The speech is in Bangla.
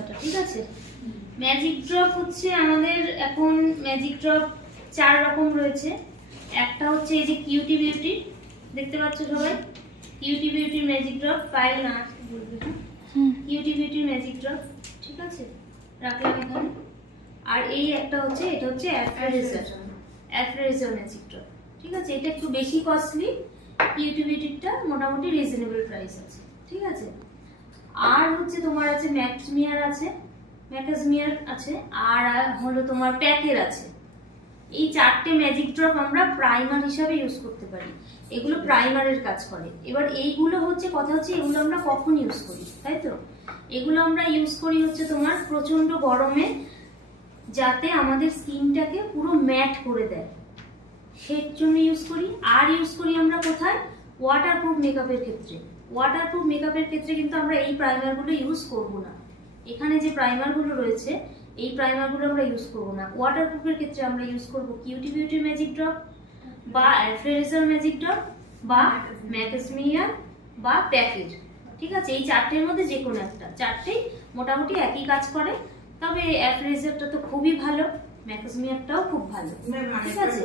কথাটা, ঠিক আছে? ম্যাজিক ড্রপ হচ্ছে আমাদের এখন ম্যাজিক ড্রপ 4 রকম রয়েছে। একটা হচ্ছে এই যে কিউটি বিউটি, দেখতে পাচ্ছ সবাই, কিউটি বিউটির ম্যাজিক ড্রপ, ফাইল না বলবে, কিউটি বিউটির ম্যাজিক ড্রপ, ঠিক আছে, রাখলাম এখানে। আর এই একটা হচ্ছে, এটা হচ্ছে অ্যাফ্রেজার ম্যাজিক ড্রপ, ঠিক আছে। এটা একটু বেশি কস্টলি, কিউটি বিউটিরটা মোটামুটি রিজনেবল প্রাইস আছে, ঠিক আছে। আর হচ্ছে তোমার আছে ম্যাক্সমিয়ার আছে, ম্যাকাজমিয়ার আছে, আর হলো তোমার প্যাকের আছে। এই 4টে ম্যাজিক ড্রপ আমরা প্রাইমার হিসাবে ইউজ করতে পারি, এগুলো প্রাইমারের কাজ করে। এবার এইগুলো হচ্ছে কথা হচ্ছে এগুলো আমরা কখন ইউজ করি, তাই তো? এগুলো আমরা ইউজ করি হচ্ছে তোমার প্রচন্ড গরমে, যাতে আমাদের স্কিনটাকে পুরো ম্যাট করে দেয়, সেই জন্য ইউজ করি। আর ইউজ করি আমরা কোথায়? ওয়াটারপ্রুফ মেকআপের ক্ষেত্রে। ওয়াটারপ্রুফ মেকআপের ক্ষেত্রে কিন্তু আমরা এই প্রাইমারগুলো ইউজ করব না। এখানে যে প্রাইমারগুলো রয়েছে এই প্রাইমারগুলো আমরা ইউজ করব না। ওয়াটারপ্রুফের ক্ষেত্রে আমরা ইউজ করব কিউটি বিউটির ম্যাজিক ড্রপ, বা অ্যাফ্রেজার ম্যাজিক ড্রপ, বা ম্যাকাজমিয়া, বা প্যাকের, ঠিক আছে। এই 4টের মধ্যে যে কোনো একটা, 4টেই মোটামুটি একই কাজ করে। তবে অ্যাফ্রেজারটা তো খুবই ভালো, ম্যাকাজমিয়ারটাও খুব ভালো, ঠিক আছে।